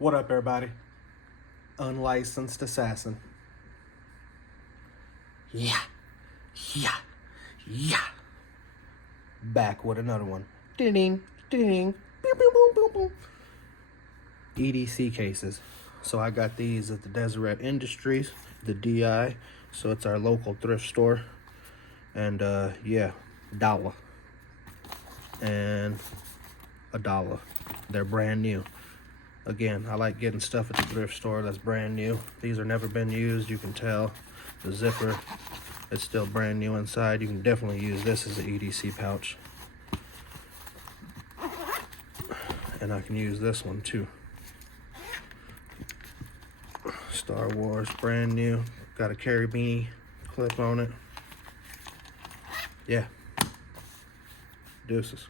What up, everybody? Unlicensed assassin. Yeah. Back with another one. Ding, ding, ding. Boom, boom, boom, boom, boom. EDC cases. So I got these at the Deseret Industries, the DI. So it's our local thrift store. And yeah, $1 and $1. They're brand new. Again, I like getting stuff at the thrift store that's brand new. These are never been used. You can tell the zipper is still brand new inside. You can definitely use this as an EDC pouch. And I can use this one too. Star Wars, brand new. Got a carabiner clip on it. Yeah. Deuces.